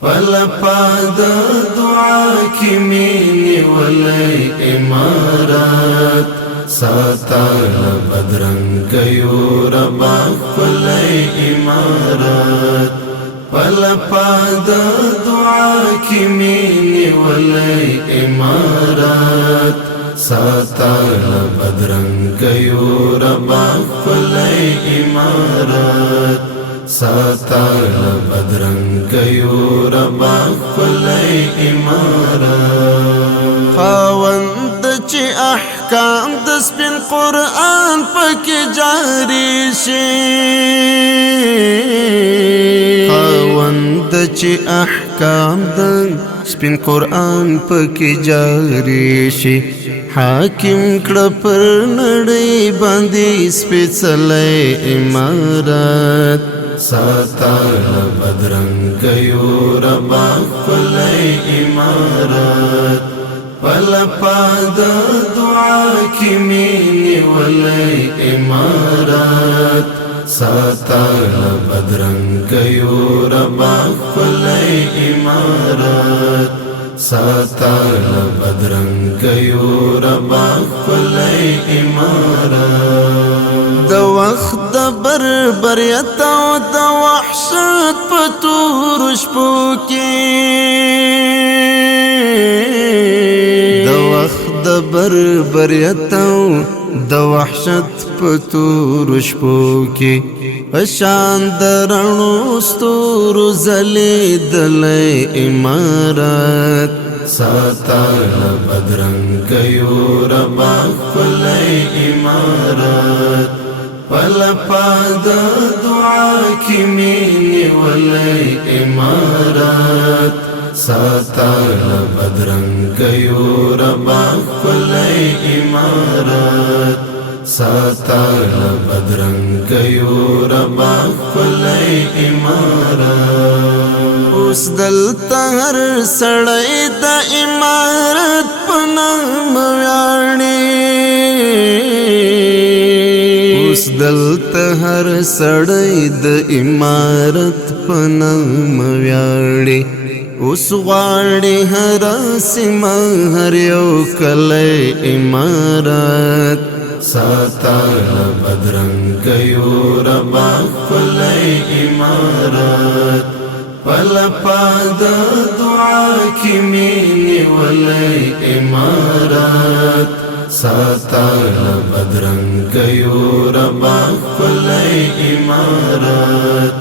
فلپاد دعا کی مینی ولی امارات ساتال بدرنگ یو ربا کلی امارات فلپاد دعا کی مینی ولی امارات ساتال بدرنگ یو ربا کلی امارات ساتال بدرنگ یو ربا کلی امارات خاوند چی احکام د سپین قرآن پکی جاری شي خاوند چی احکام د سپین قرآن پکی جاری شي حاکم کړه پر نړۍ باندې سپېڅلی امارت ساتال بدرنگ یو ربا کلی امارات فلپاد دعا کی مینی ولی امارات ساتال بدرنگ یو ربا کلی امارات ساتال بدرنگ یو ربا کلی امارات د وخت د بربریت او د وحشت په تورو شپو کې د وخت د بربریت او د وحشت په تورو شپو کې پشان د رڼو ستورو ځلېدلی امارت ساتال بدرنگ یو ربا کلی امارات فلپاد دعا کی مینی ولی امارات ساتال بدرنگ یو ربا کلی امارات ساتال بدرنگ یو ربا کلی امارات اوس دلته هر سړی د امارت په نام ویاړي اوس دلته هر سړی د امارت په نام ویاړي اوس غواړي هر سیمه هر یو کلی امارت ساتال بدرنگ یو ربا کلی امارات فلپاد دعا کی مینی ولی امارات ساتال بدرنگ یو ربا کلی امارات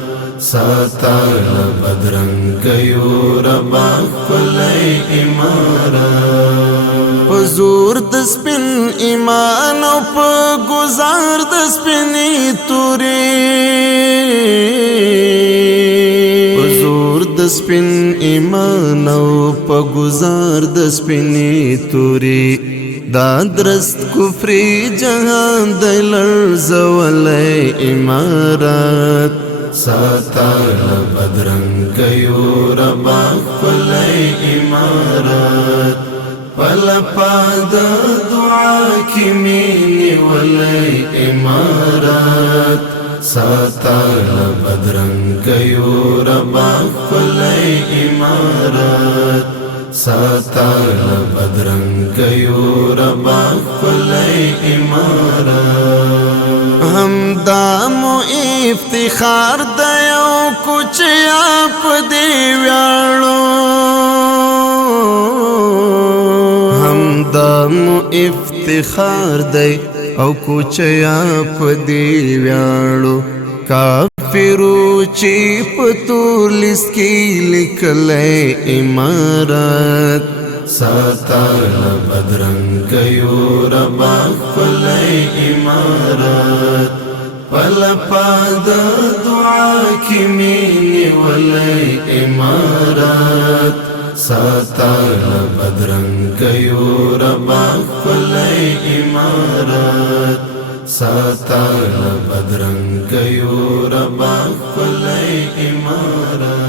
ساتال بدرنگ یو ربا کلی امارات پزور د سپین ایمان او په گزار د سپینی توری پزور د سپین ایمان او په گزار د سپینی توری دا درست کفری جهان د لرزولی امارات ساتال بدرنگ یو ربا کلی امارات فلپاد دعا کی مینی ولی امارات ساتال بدرنگ یو ربا کلی امارات ساتال بدرنگ یو ربا کلی امارات همدام و افتخار د یو کوچیا په دې ویاړو همدام و افتخار دی او کوچیا په دې ویاړو کافرو چې په تور لیست کې لیکلی امارت ساتال بدرنگ یو ربا کلی امارات فلپاد دعا کی مینی ولی امارات ساتال بدرنگ یو ربا کلی امارات ساتال بدرنگ یو ربا کلی امارات